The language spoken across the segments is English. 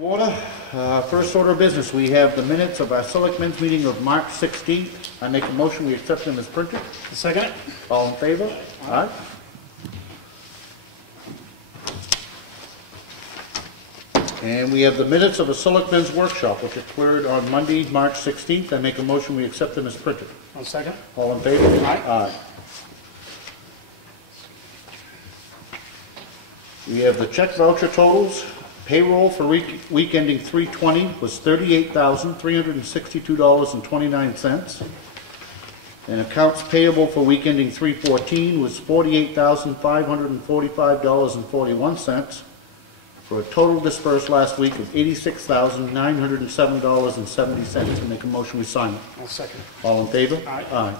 Order. First order of business, we have the minutes of our selectmen's meeting of March 16th. I make a motion we accept them as printed. Second it. All in favor? Aye. And we have the minutes of a selectmen's workshop which occurred on Monday, March 16th. I make a motion we accept them as printed. I'll second. All in favor? Aye. Aye. We have the check voucher totals. Payroll for week ending 3/20 was $38,362.29. And accounts payable for week ending 3/14 was $48,545.41 for a total dispersed last week of $86,907.70. And make a motion we sign it. I'll second. All in favor? Aye. Aye.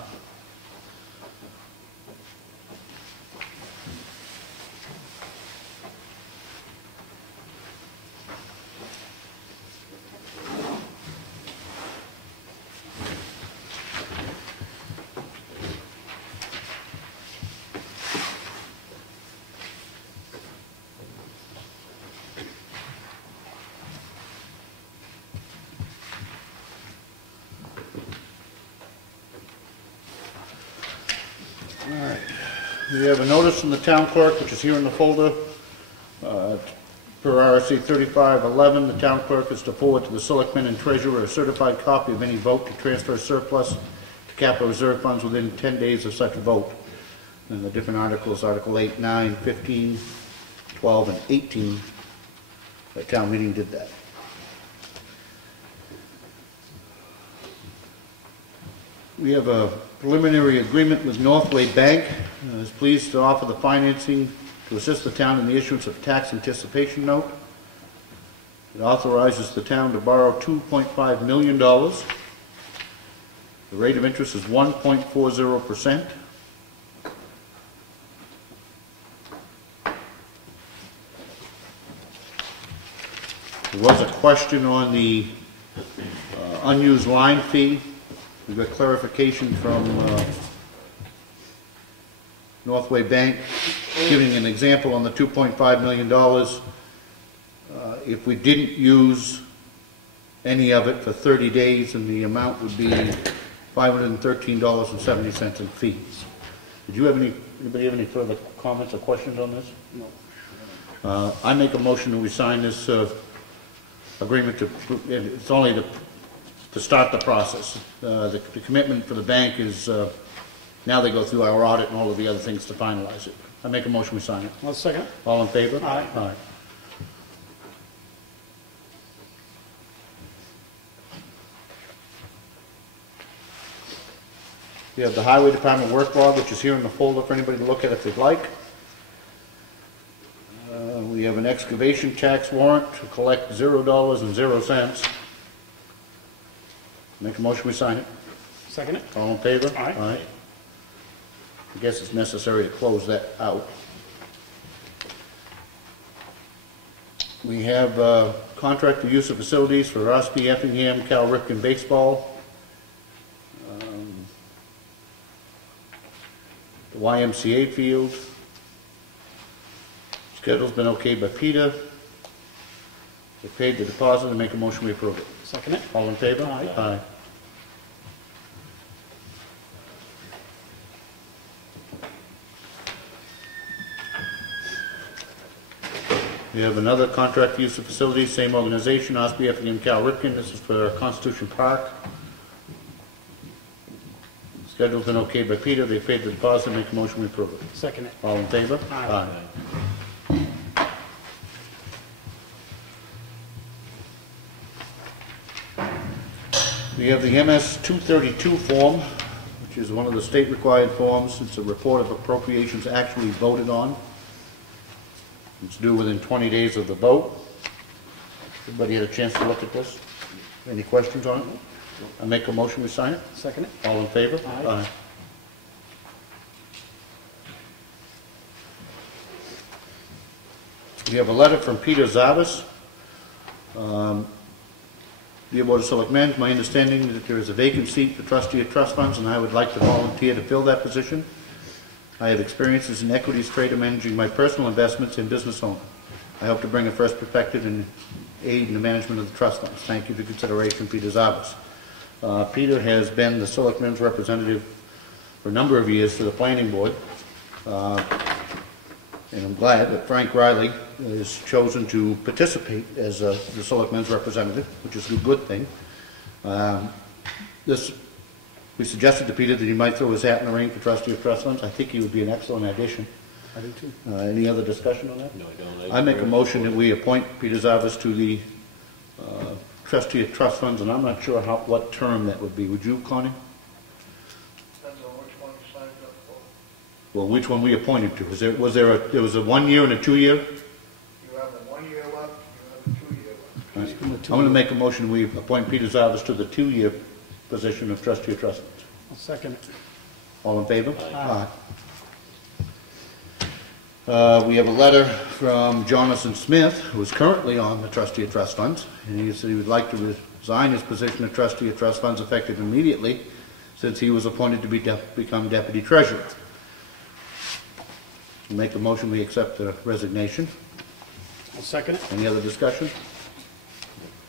All right. We have a notice from the town clerk, which is here in the folder. Per RSA 3511, the town clerk is to forward to the selectmen and treasurer a certified copy of any vote to transfer surplus to capital reserve funds within 10 days of such vote. And the different articles, Article 8, 9, 15, 12, and 18, the town meeting did that. We have a preliminary agreement with Northway Bank. Is pleased to offer the financing to assist the town in the issuance of tax anticipation note. It authorizes the town to borrow $2.5 million. The rate of interest is 1.40%. There was a question on the unused line fee. We got clarification from Northway Bank, giving an example on the $2.5 million. If we didn't use any of it for 30 days, and the amount would be $513.70 in fees. Did you have anybody have any further comments or questions on this? No. I make a motion that we sign this agreement to, it's only to start the process. The commitment for the bank is now they go through our audit and all of the other things to finalize it. I make a motion we sign it. I'll second. All in favor? Aye. Aye. We have the Highway Department work log, which is here in the folder for anybody to look at if they'd like. We have an excavation tax warrant to collect $0.00. Make a motion we sign it. Second it. All in favor? Aye. Aye. I guess it's necessary to close that out. We have contract for use of facilities for Ossipee, Effingham, Cal Ripken baseball. The YMCA field. Schedule's been okayed by Peter. They paid the deposit and make a motion we approve it. Second it. All in favor? Aye. Aye. We have another contract use of facilities, same organization, Ossipee, Effingham, Cal Ripken. This is for Constitution Park. Schedule's been okayed by Peter. They paid the deposit. Make a motion we approve it. Second it. All in favor? Aye. We have the MS 232 form, which is one of the state required forms. It's a report of appropriations actually voted on. It's due within 20 days of the vote. Everybody had a chance to look at this? Any questions on it? I make a motion we sign it. Second it. All in favor? Aye. We have a letter from Peter Zavis. Dear Board of Selectmen, my understanding is that there is a vacant seat for trustee of trust funds, and I would like to volunteer to fill that position. I have experiences in equities trade and managing my personal investments in business owner. I hope to bring a fresh perspective and aid in the management of the trust funds. Thank you for consideration, Peter Zavas. Peter has been the Selectmen's representative for a number of years to the planning board. And I'm glad that Frank Riley has chosen to participate as the Selectmen's representative, which is a good thing. We suggested to Peter that he might throw his hat in the ring for trustee of trust funds. I think he would be an excellent addition. I do too. Any other discussion on that? No, I don't. I make a motion that we appoint Peter Zavas to the trustee of trust funds, and I'm not sure what term that would be. Would you, Connie? Depends on which one you signed up for. Well, which one we appointed to? There was a 1 year and a 2 year? You have a 1 year left, you have a 2 year left. Right. I'm going to make a motion we appoint Peter Zavas to the 2 year position of trustee of trust funds. I'll second it. All in favor? Aye. We have a letter from Jonathan Smith, who is currently on the trustee of trust funds, and he said he would like to resign his position of trustee of trust funds effective immediately, since he was appointed to become deputy treasurer. I'll make a motion we accept the resignation. I'll second it. Any other discussion?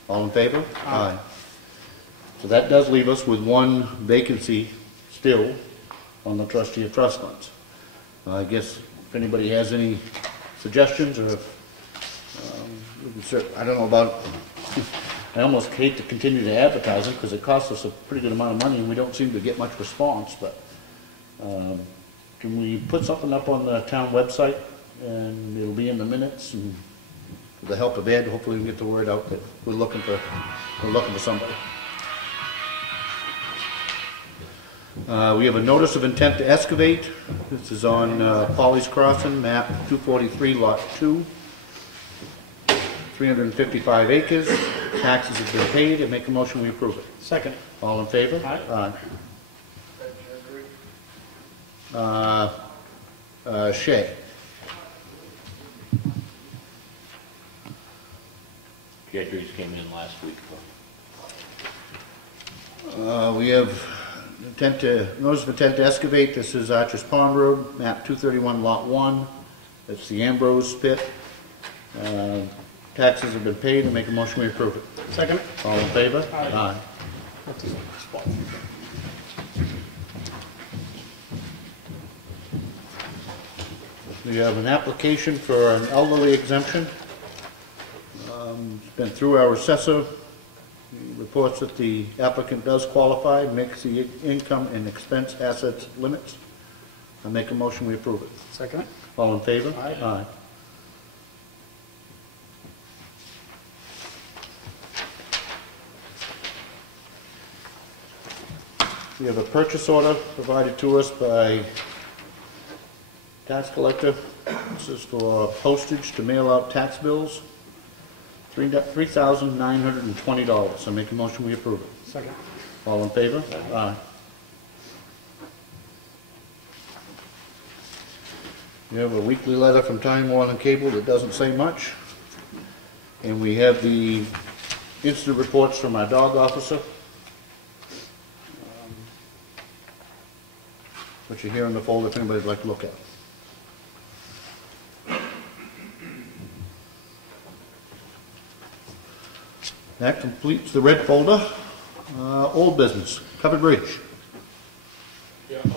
All in favor? Aye. So that does leave us with one vacancy still on the trustee of trust funds. I guess if anybody has any suggestions, or I don't know about, I almost hate to continue to advertise it because it costs us a pretty good amount of money and we don't seem to get much response, but can we put something up on the town website and it'll be in the minutes, and with the help of Ed, hopefully we can get the word out that we're looking for somebody. We have a notice of intent to excavate. This is on Polly's Crossing, map 243, lot 2. 355 acres. Taxes have been paid. I make a motion we approve it. Second. All in favor? Aye. Shay. Jedries came in last week. We have notice of intent to excavate. This is Archer's Pond Road, map 231, lot 1. That's the Ambrose pit. Taxes have been paid, and make a motion we approve it. Second. All in favor? Aye. We have an application for an elderly exemption. It's been through our assessor. He reports that the applicant does qualify, makes the income and expense assets limits. I make a motion we approve it. Second it. All in favor? Aye. We have a purchase order provided to us by tax collector. This is for postage to mail out tax bills, $3,920. I make a motion we approve it. Second. All in favor? Aye. We have a weekly letter from Time Warner Cable that doesn't say much. And we have the incident reports from our dog officer, which are here in the folder if anybody'd like to look at. That completes the red folder. Old business, covered bridge. Yeah, we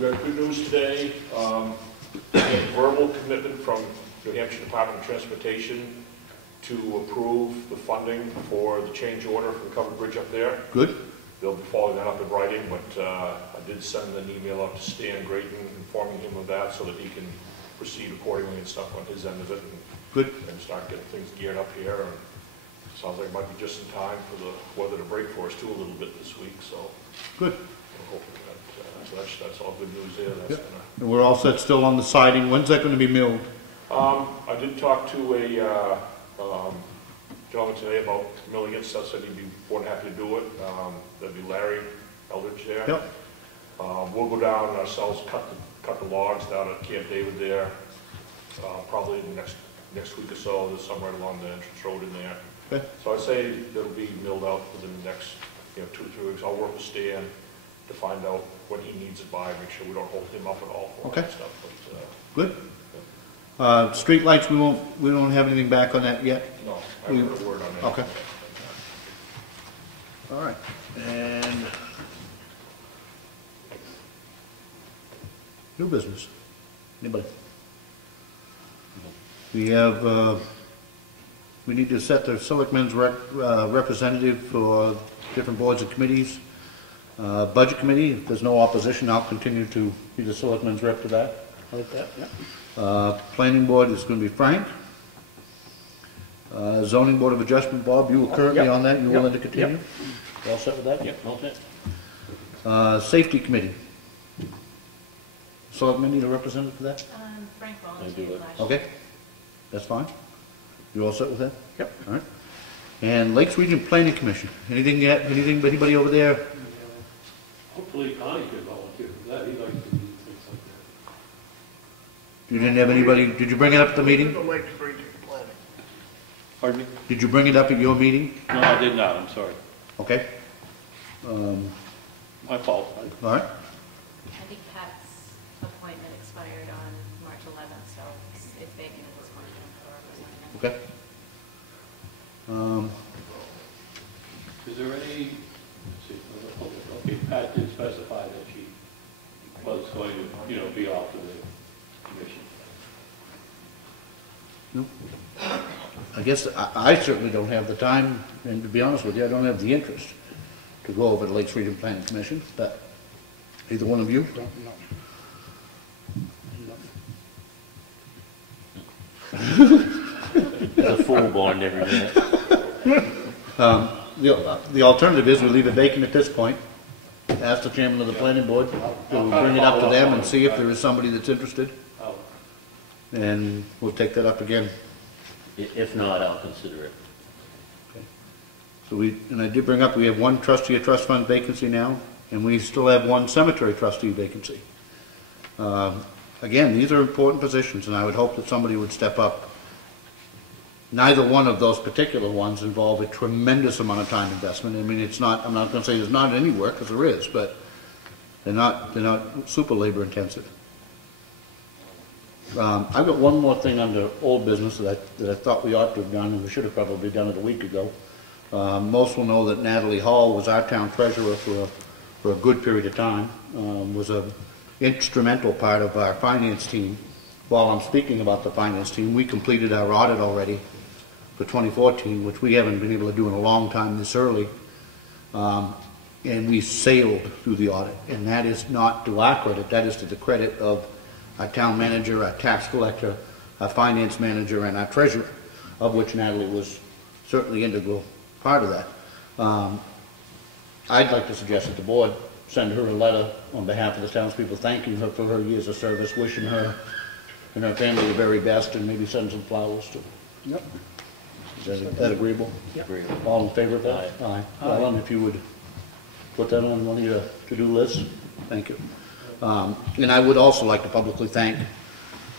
got good news today. We have a verbal commitment from New Hampshire Department of Transportation to approve the funding for the change order for the covered bridge up there. Good. They'll be following that up in writing, but I did send an email out to Stan Grayton informing him of that so that he can proceed accordingly and stuff on his end of it. Good. And start getting things geared up here. And sounds like it might be just in time for the weather to break for us too a little bit this week. So Good. I'm hoping that, so that's all good news there. That's Yep. And we're all set still on the siding. When's that going to be milled? I did talk to a gentleman today about milling it, so said he'd be more than happy to do it. That'd be Larry Eldridge there. Yep. We'll go down ourselves, cut the logs down at Camp David there, probably next week or so. There's some right along the entrance road in there. Okay. So I'd say it'll be milled out within the next 2 or 3 weeks. I'll work with Stan to find out when he needs it by, make sure we don't hold him up at all for that stuff. But, Good. Street lights, we don't have anything back on that yet? no, I I haven't heard a word on that. Okay. All right, and new business. Anybody? We have, we need to set the selectmen's representative for different boards and committees. Budget committee, if there's no opposition, I'll continue to be the selectmen's rep to that. I like that, yeah. Planning board is going to be Frank. Zoning board of adjustment, Bob, you were currently Yep. on that, you Yep. willing to continue? Yep. You all set with that? Yep, all set. Safety committee. Selectmen need a representative for that? Frank do volunteered it. last year. Okay, that's fine. You all set with that? Yep. All right. And Lakes Region Planning Commission, anything yet, anybody over there? Hopefully Connie could volunteer for that, he likes to do things like that. You didn't have anybody, did you bring it up at the meeting? The Lakes Region Planning. Pardon me? Did you bring it up at your meeting? No, I did not, I'm sorry. Okay. My fault. All right. I think Pat's appointment expired on March 11th, so it's vacant at this point for representative. Okay. Is there any, let's see, okay, Pat did specify that she was going to, be off of the commission. No. I guess I certainly don't have the time, and to be honest with you, I don't have the interest to go over to Lakes Region Planning Commission, but either one of you? No, no. There's a fool born every minute. The alternative is we leave it vacant at this point, ask the chairman of the planning board to bring it up to them and see if there is somebody that's interested, Oh, and we'll take that up again. If not, I'll consider it. So and I did bring up, we have one trustee of trust fund vacancy now, and we still have one cemetery trustee vacancy. Again, these are important positions, and I would hope that somebody would step up. Neither one of those particular ones involve a tremendous amount of time investment. I mean, it's not, I'm not going to say there's not any work, because there is, but they're not super labor intensive. I've got one more thing under old business that I thought we ought to have done, and we should have probably done it a week ago. Most will know that Natalie Hall was our town treasurer for a good period of time, was an instrumental part of our finance team. While I'm speaking about the finance team, we completed our audit already for 2014, which we haven't been able to do in a long time this early. And we sailed through the audit, and that is not to our credit, that is to the credit of our town manager, our tax collector, our finance manager, and our treasurer, of which Natalie was certainly integral part of that. I'd like to suggest that the board send her a letter on behalf of the townspeople, thanking her for her years of service, wishing her and her family the very best, and maybe send some flowers to her. Yep. Is that agreeable? Agreeable. All in favor of that? Aye. Alan, if you would put that on one of your to-do lists, thank you. And I would also like to publicly thank,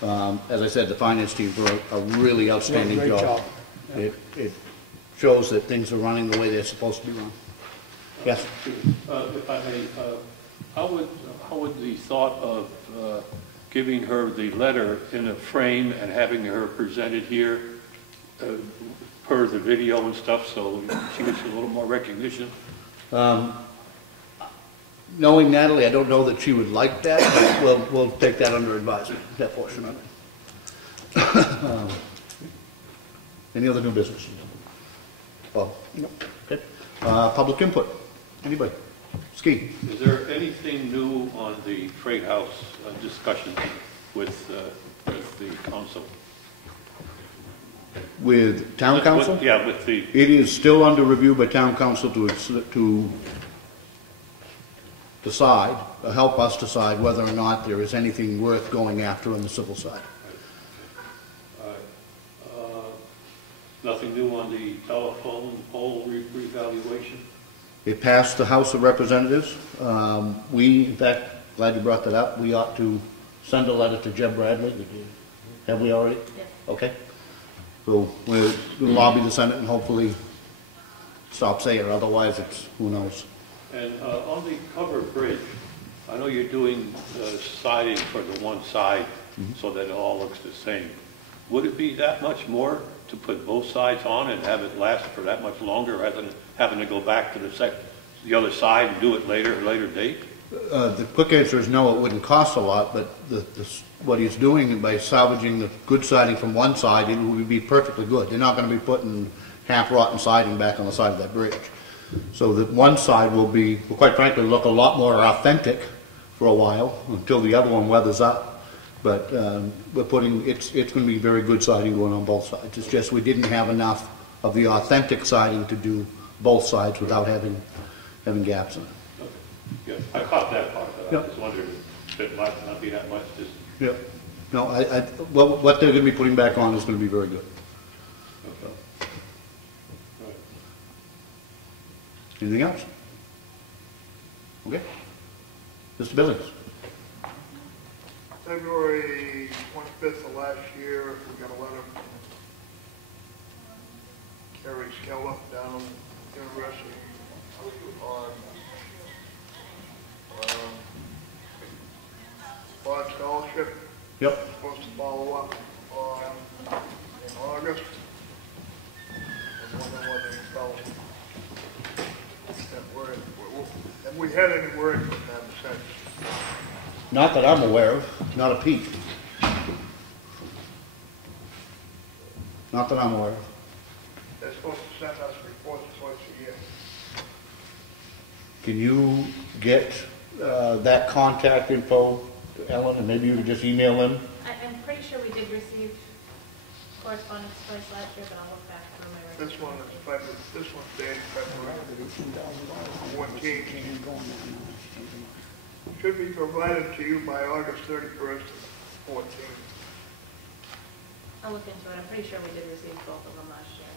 as I said, the finance team for a really outstanding Great job. It shows that things are running the way they're supposed to be run. Yes? If I may, how would the thought of giving her the letter in a frame and having her presented here per the video and stuff, so she gets a little more recognition? Knowing Natalie, I don't know that she would like that, but we'll take that under advisement, that portion of it. Any other new business? Well, Nope. okay. Public input. Anybody? Ski. Is there anything new on the Freight House discussion with the council? With town council? Yeah, with the, It is still under review by town council to decide, or help us decide whether or not there is anything worth going after on the civil side. nothing new on the telephone pole revaluation? It passed the House of Representatives. We, in fact, glad you brought that up, we ought to send a letter to Jeb Bradley. Have we already? Yes. Okay. So we'll lobby the Senate and hopefully stop saying it, otherwise it's, who knows. And on the covered bridge, I know you're doing siding for the one side so that it all looks the same. Would it be that much more to put both sides on and have it last for that much longer rather than having to go back to the other side and do it later, at a later date? The quick answer is no, it wouldn't cost a lot, but what he's doing by salvaging the good siding from one side, it would be perfectly good. They're not going to be putting half-rotten siding back on the side of that bridge. So that one side will quite frankly, look a lot more authentic for a while until the other one weathers up. But we're putting, it's going to be very good siding going on both sides. It's just we didn't have enough of the authentic siding to do both sides without having gaps in it. Okay. Good. I caught that part. Yeah. I just wondered if it might not be that much. Just Yeah. No, well, what they're going to be putting back on is going to be very good. okay. All right. Anything else? Okay. Mr. Billings? February 25th of last year, we got a letter from Kerry Skeller down University on Bond Scholarship. Yep. Supposed to follow up in August. I wonder whether he felt that word. Have we had any word from them since? Not that I'm aware of, not a peep. Not that I'm aware of. They're supposed to send us reports twice a year. Can you get that contact info to Ellen, and maybe you could just email him? I'm pretty sure we did receive correspondence twice last year, but I'll look back through my records. This one is February, this one's dated February 14th. Should be provided to you by August 31st of 14. I'll look into it. I'm pretty sure we did receive both of them last year.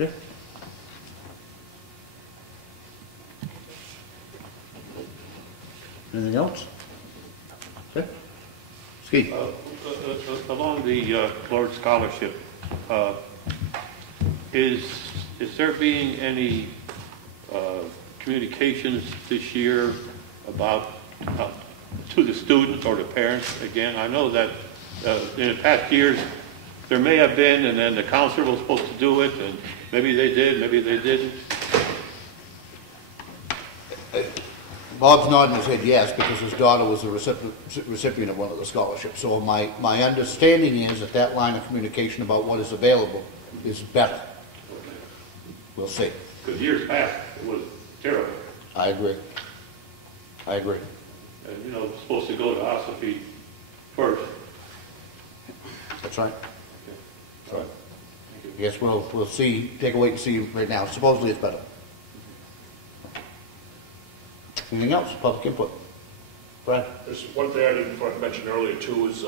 Okay. Anything else? Okay. Ski. Along the Lord Scholarship, is there being any communications this year about to the students or the parents? Again, I know that in the past years there may have been, and then the counselor was supposed to do it, and maybe they did, maybe they didn't. Bob's nodding his head yes, because his daughter was a recipient of one of the scholarships. So my understanding is that that line of communication about what is available is better. We'll see. Because years past, it was terrible. I agree. I agree. And, you know, it's supposed to go to Ossipee first. That's right. Okay. All right. Thank you. Yes, we'll see, take a wait and see right now. Supposedly it's better. Anything else? Public input? Brad? There's one thing I didn't mention earlier too is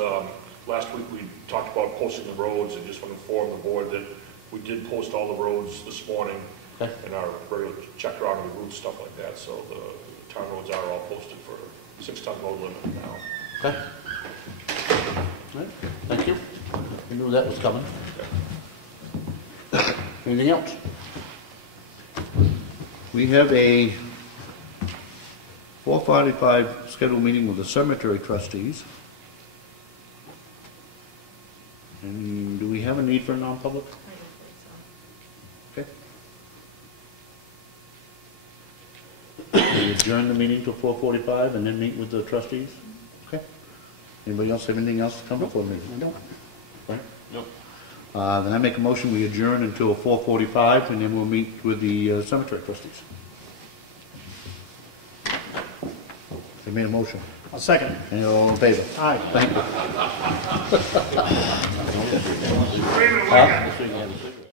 last week we talked about posting the roads, and just want to inform the board that we did post all the roads this morning. Okay. And our regular check around the routes, stuff like that. So the town roads are all posted for 6-ton load limit now. Okay. All right. Thank you. I knew that was coming. Anything else? We have a 4:45 scheduled meeting with the cemetery trustees. And do we have a need for a non-public? I don't think so. Okay. We adjourn the meeting till 4:45 and then meet with the trustees? Okay. Anybody else have anything else to come before the meeting? I don't. Right? Nope. Then I make a motion, we adjourn until 4:45 and then we'll meet with the cemetery trustees. They made a motion. I'll second. Any all in favor? Aye. Thank you. Freeman, we got-